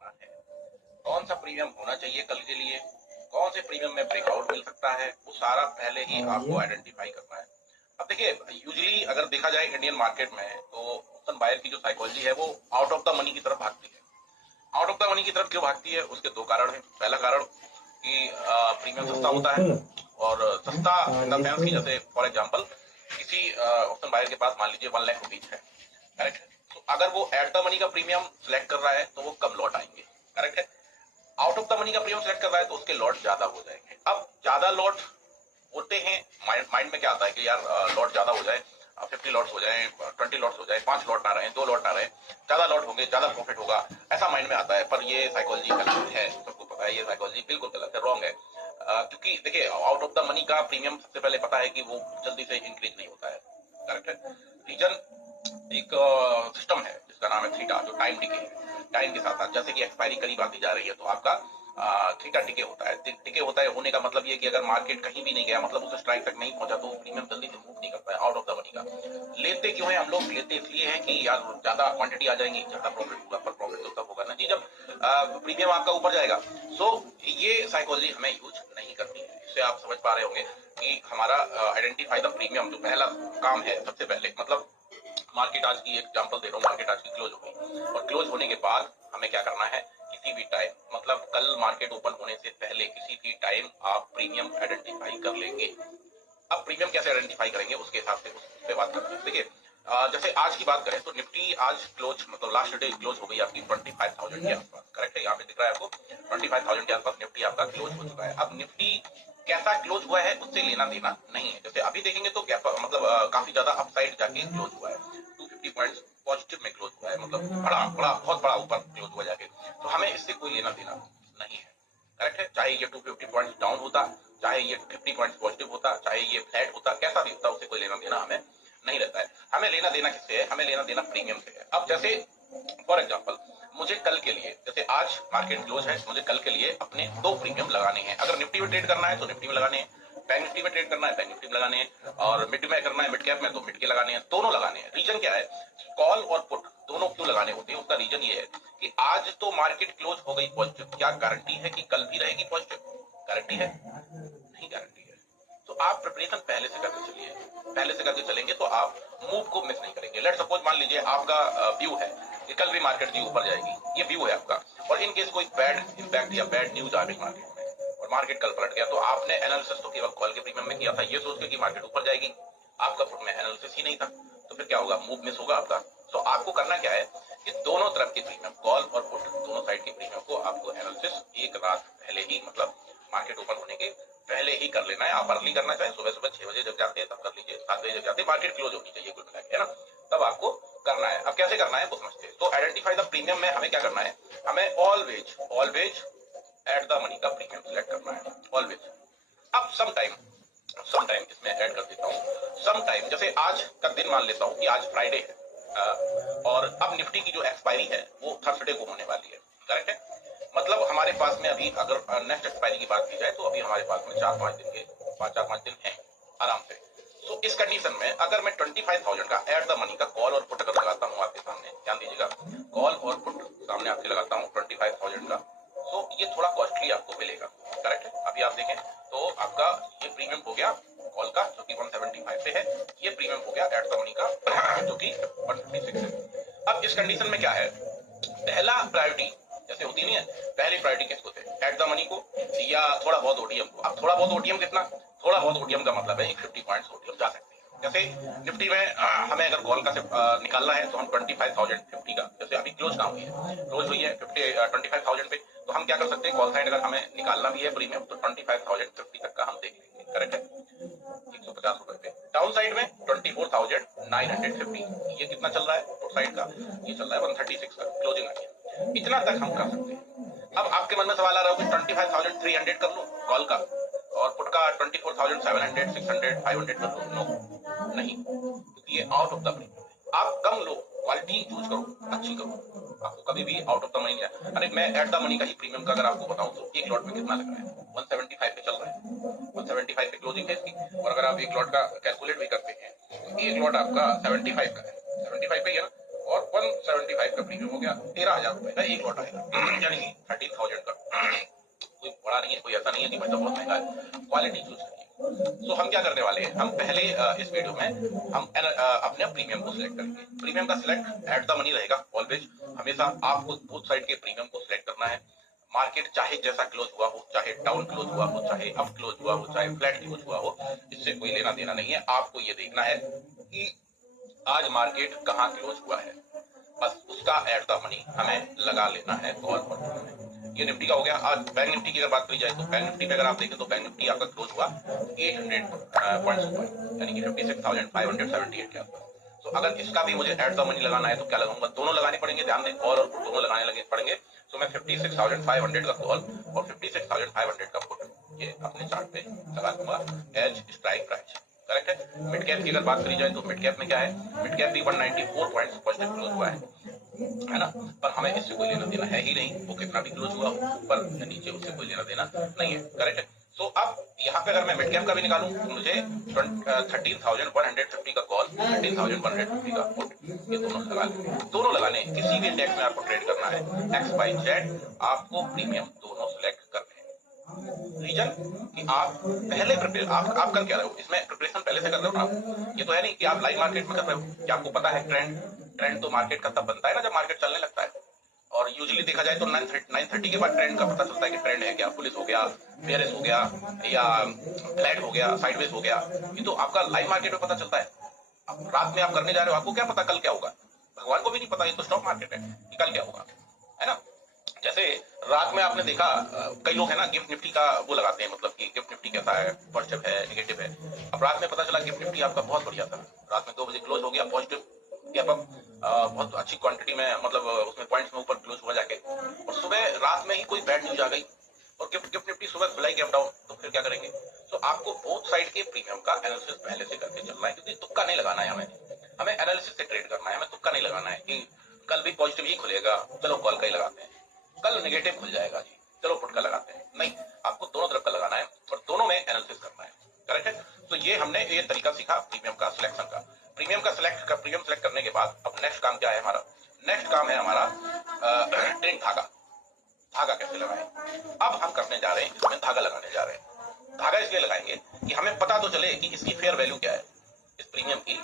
करना है, कौन सा प्रीमियम होना चाहिए कल के लिए, कौन से प्रीमियम में ब्रेकआउट मिल सकता है, वो सारा पहले ही हाँ आपको ये आइडेंटिफाई करना है। अब देखिए, यूजुअली अगर देखा जाए इंडियन मार्केट में, तो ऑप्शन बायर की जो साइकोलॉजी है वो आउट ऑफ द मनी की तरफ भागती है। आउट ऑफ द मनी की तरफ क्यों भागती है, उसके दो कारण हैं। पहला कारण कि प्रीमियम हाँ सस्ता ये होता है, सुन और सस्ता हाँ इन द ये सेंस कि सुन जैसे फॉर एग्जांपल किसी ऑप्शन बायर के पास मान लीजिए 1 लाख रुपीज है, करेक्ट है। तो अगर वो एट द मनी का प्रीमियम सिलेक्ट कर रहा है तो वो कम लॉट आएंगे, करेक्ट है। आउट ऑफ द मनी का प्रीमियम सेलेक्ट कर रहा है तो उसके लॉट ज्यादा हो जाएंगे। अब ज्यादा लॉट होते हैं, माइंड में क्या आता है कि यार लॉट ज्यादा हो जाए, 50 लॉट्स हो जाए, 20 लॉट्स हो जाए, 5 लॉट ना रहे, 2 लॉट ना रहे, ज्यादा लॉट होंगे, ज्यादा प्रॉफिट होगा, ऐसा माइंड में आता है। पर ये साइकोलॉजी गलत है, सबको पता है ये साइकोलॉजी बिल्कुल गलत है, रॉन्ग है। क्योंकि देखिए, आउट ऑफ द मनी का प्रीमियम सबसे पहले पता है कि वो जल्दी से इंक्रीज नहीं होता है, करेक्ट है। रीजन एक सिस्टम है जिसका नाम है थीटा, जो टाइम डिके है। टाइम के साथ साथ जैसे कि एक्सपायरी करीब आती जा रही है तो आपका थीटा टिके होता है। टिके होता है होने का मतलब ये कि अगर मार्केट कहीं भी नहीं गया, मतलब उस स्ट्राइक तक नहीं पहुंचा, तो प्रीमियम जल्दी से मूव नहीं करता है आउट ऑफ द मनी का। लेते क्यों है हम लोग? लेते इसलिए है कि यार ज्यादा क्वांटिटी आ जाएंगी, ज्यादा प्रॉफिट होगा। पर प्रॉफिट तो तब होगा ना जी जब प्रीमियम आपका ऊपर जाएगा। सो ये साइकोलॉजी हमें यूज नहीं करनी है। इससे आप समझ पा रहे होंगे कि हमारा आइडेंटिफाई द प्रीमियम जो पहला काम है सबसे पहले, मतलब मार्केट आज की एग्जांपल दे रहा हूँ, मार्केट आज की क्लोज हो गई, और क्लोज होने के बाद हमें क्या करना है, किसी भी टाइम, मतलब कल मार्केट ओपन होने से पहले किसी भी टाइम आप प्रीमियम आइडेंटिफाई कर लेंगे। अब प्रीमियम कैसे आइडेंटिफाई करेंगे उसके हिसाब से उस पे बात करते हैं। देखिए, जैसे आज की बात करें तो निफ्टी आज क्लोज, मतलब लास्ट डे क्लोज हो गई आपकी 25,000 के आसपास, करेक्ट है। यहाँ पे दिख रहा है आपको 25,000 के आसपास निफ्टी आपका क्लोज हो चुका है। अब निफ्टी कैसा क्लोज हुआ है उससे लेना देना नहीं है। जैसे अभी देखेंगे तो मतलब काफी ज्यादा अपसाइड जाके क्लोज हुआ है, 250 पॉइंट्स पॉजिटिव में क्लोज हुआ है, मतलब बड़ा बड़ा बहुत बड़ा ऊपर क्लोज हुआ जाके। तो हमें इससे कोई लेना देना नहीं है, करेक्ट है। चाहे ये 250 पॉइंट्स डाउन होता, चाहे ये 50 पॉइंट्स पॉजिटिव होता, चाहे ये फ्लैट होता, कैसा भी होता, उससे कोई लेना देना हमें नहीं रहता है। हमें लेना देना किससे है? हमें लेना देना प्रीमियम से है। अब जैसे फॉर एग्जाम्पल मुझे कल के लिए, जैसे आज मार्केट क्लोज है, मुझे कल के लिए अपने 2 प्रीमियम लगाने हैं। अगर निफ्टी में ट्रेड करना है तो निफ्टी में लगाने हैं, बैंक निफ्टी में ट्रेड करना है बैंक निफ्टी में लगाने हैं, और मिड में करना है मिड कैप में तो मिड के लगाने हैं, दोनों लगाने हैं। रीजन क्या है? कॉल और पुट दोनों क्यों लगाने होते हैं? उसका रीजन ये है कि आज तो मार्केट क्लोज हो गई पॉजिटिव, क्या गारंटी है कि कल भी रहेगी पॉजिटिव? गारंटी है? नहीं गारंटी है। तो आप प्रिपरेशन पहले से करके चलिए, पहले से करके चलेंगे तो आप मूव को मिस नहीं करेंगे। लेट सपोज मान लीजिए आपका व्यू है कि कल भी मार्केट जी ऊपर जाएगी, ये व्यू है आपका, और इन केस कोई बैड इंपैक्ट या बैड न्यूज आ गई मार्केट में और मार्केट कल पलट गया, तो आपने एनालिसिस तो केवल कॉल के प्रीमियम में किया था, ये सोच के कि मार्केट ऊपर जाएगी, आपका पुट में एनालिसिस ही नहीं था, तो फिर क्या होगा? मूव मिस होगा आपका। तो आपको करना क्या है कि दोनों तरफ के प्रीमियम, कॉल और पुट, दोनों साइड के प्रीमियम को आपको एनालिसिस एक रात पहले ही, मतलब मार्केट ओपन होने के पहले ही कर लेना है। आप अर्ली करना चाहे सुबह सुबह 6 बजे जब जाते हैं तब कर लीजिए, 7 बजे जब जाते हैं, मार्केट क्लोज होनी चाहिए कुल मिला के, है ना, तब आपको करना है। अब कैसे करना है वो समझते हैं। तो आइडेंटिफाई द प्रीमियम में हमें क्या करना है? हमें always always at the money का प्रीमियम सिलेक्ट करना है, ऑलवेज। अब सम टाइम इसमें ऐड कर देता हूँ। सम टाइम जैसे आज का दिन मान लेता हूँ कि आज फ्राइडे है, और अब निफ्टी की जो एक्सपायरी है वो थर्सडे को होने वाली है, करेक्ट है। मतलब हमारे पास में अभी अगर नेक्स्ट एक्सपायरी की बात की जाए तो अभी हमारे पास में 4-5 दिन है आराम से। तो इस कंडीशन में अगर मैं 25,000 का एट द मनी का कॉल और पुट अगर लगाता हूँ आपके सामने, ध्यान दीजिएगा, कॉल और पुट सामने आपके लगाता हूँ 25,000 का, तो ये थोड़ा कॉस्टली आपको मिलेगा, करेक्ट है। अभी आप देखें तो आपका ये प्रीमियम हो गया कॉल का जो कि 175 पे है, ये प्रीमियम हो गया एट द मनी का जो कि 156 है। अब इस कंडीशन में क्या है? पहला प्रायोरिटी जैसे होती नहीं है, पहली प्रायोरिटी किसको थे? एट द मनी को या थोड़ा बहुत ओटीएम को। अब थोड़ा बहुत ओटीएम कितना? थोड़ा बहुत ओटीएम का मतलब है 50 पॉइंट्स ओटीएम जा सकते हैं। जैसे निफ्टी में हमें अगर कॉल का निकालना है तो हम 25,050 का, जैसे अभी क्लोज कहाँ हुई है, क्लोज हुई है 25,000 पे, तो हम क्या कर सकते हैं? कॉल साइड अगर हमें निकालना भी है प्रीमियम तो 25,050 तक का हम देख लेंगे, करेक्ट है, 150 रुपए पे। डाउन साइड में 24,950, ये कितना चल रहा है पुट साइड का? ये चल रहा है 136 का, क्लोजिंग आ गया, इतना तक हम कर सकते हैं। अब आपके मन में सवाल आ रहा होगा 25,300 कर लो कॉल का, और पुट का 24,700, 600, 500 कर लो। नो, नहीं, क्योंकि ये आउट ऑफ द प्रीमियम है। आप कम लो, क्वालिटी चूज करो, अच्छी करो, आपको कभी भी आउट ऑफ द मनी नहीं। अरे मैं एट द मनी का ही प्रीमियम का अगर आपको बताऊं तो एक लॉट में कितना लग रहा है? 175 पे चल रहा है, 175 पे क्लोजिंग है इसकी। और अगर आप एक लॉट का कैलकुलेट भी करते हैं तो एक लॉट आपका 75 का है, 75 पे ही है ना, और 175 का प्रीमियम हो गया, 13,000 रुपए का एक लॉट आएगा, यानी कि 13,000 का। कोई बड़ा नहीं है, कोई ऐसा नहीं है कि भाई तो बहुत महंगा है, क्वालिटी चूज करिए। तो हम क्या करने वाले हैं, हम पहले इस वीडियो में हम अपने प्रीमियम को सिलेक्ट करेंगे। प्रीमियम का सिलेक्ट एट द मनी रहेगा ऑलवेज, हमेशा आपको बोथ साइड के प्रीमियम को सिलेक्ट करना है। मार्केट चाहे जैसा क्लोज हुआ हो, चाहे डाउन क्लोज हुआ हो, चाहे अप क्लोज हुआ हो, चाहे फ्लैट क्लोज हुआ हो, इससे कोई लेना देना नहीं है। आपको ये देखना है कि आज मार्केट कहाँ क्लोज हुआ है, बस उसका एट द मनी हमें लगा लेना है कॉल पर। ये निफ्टी का हो गया। आज बैंक निफ्टी की अगर बात करी जाए तो बैंक निफ्टी में अगर आप देखें तो बैंक निफ्टी आपका क्लोज हुआ 800 पॉइंट्स ऊपर, यानी कि 56,578 के आसपास। तो अगर इसका भी मुझे एट द मनी लगाना है तो क्या लगाऊंगा, दोनों लगाने पड़ेंगे, ध्यान दें, और दोनों लगाने लगे पड़ेंगे। तो मैं 56,500 का कॉल और 56,500 का पुट ये अपने चार्ट पे लगा दूंगा एज स्ट्राइक प्राइस। करेक्ट है। मिड कैप की अगर बात करी जाए तो मिड कैप में क्या है, मिड कैप भी 194 पॉइंट्स पॉजिटिव क्लोज हुआ है ना, पर हमें इससे कोई लेना देना है ही नहीं, वो कितना भी क्लोज हुआ ऊपर या नीचे उससे कोई लेना देना नहीं है। करेक्ट है। तो अब यहाँ पे अगर मैं मिड कैप का भी निकालूं तो मुझे 13,150 का कॉल, 13,150 का पुट, ये दोनों लगा लेंगे। दोनों लगाने, किसी भी इंडेक्स में आपको ट्रेड करना है एक्स वाई जेड, आपको प्रीमियम दोनों सिलेक्ट करने हैं। रीजन कि आप पहले आप कर क्या रहे हो, इसमें प्रिपरेशन पहले से कर रहे हो ना। ये तो है नहीं कि आप लाइव मार्केट में कर रहे हो कि आपको पता है ट्रेंड तो मार्केट का तब बनता है ना जब मार्केट चलने लगता है। और यूजुअली देखा जाए तो 9:30 के बाद ट्रेंड का पता चलता है कि ट्रेंड है क्या, पुलिस हो गया, बेयरिश हो गया, या फ्लैट हो गया, साइडवेज हो गया। ये तो आपका लाइव मार्केट में पता चलता है। अब रात में आप करने जा रहे हो, आपको क्या पता कल क्या होगा, भगवान को भी नहीं पता। ये तो स्टॉक मार्केट है कि कल क्या होगा, है ना। जैसे रात में आपने देखा कई लोग है ना गिफ्ट निफ्टी का वो लगाते हैं, मतलब कि गिफ्ट निफ्टी कैसा है, पॉजिटिव है, नेगेटिव है। अब रात में पता चला गिफ्ट निफ्टी आपका बहुत बढ़िया था, रात में 2 बजे क्लोज हो गया पॉजिटिव, गैप अप, बहुत अच्छी क्वांटिटी में, मतलब उसमें पॉइंट्स में ऊपर क्लोज हुआ जाके, और सुबह रात में ही कोई बैड न्यूज आ गई और गिफ्ट निफ्टी सुबह खुला ही गैप डाउन, तो फिर क्या करेंगे। तो आपको बोथ साइड के प्रीमियम का एनालिसिस पहले से करके चलना है, क्योंकि तुक्का नहीं लगाना है, हमें एनालिसिस से ट्रेड करना है, हमें तुक्का नहीं लगाना है कि कल भी पॉजिटिव ही खुलेगा, चलो कॉल का ही लगाते हैं, कल नेगेटिव खुल जाएगा जी, चलो पुट का लगाते हैं। नहीं, आपको दोनों तरफ का लगाना है और दोनों में एनालिसिस करना है। करेक्ट है। तो ये हमने ये तरीका सीखा प्रीमियम का सिलेक्शन का। प्रीमियम सेलेक्ट करने के बाद अब नेक्स्ट काम क्या है हमारा, नेक्स्ट काम है हमारा ट्रेंड धागा कैसे लगाएं। अब हम करने जा रहे हैं, इसमें धागा लगाने जा रहे हैं। धागा इसलिए लगाएंगे कि हमें पता तो चले कि इसकी फेयर वैल्यू क्या है, इस प्रीमियम की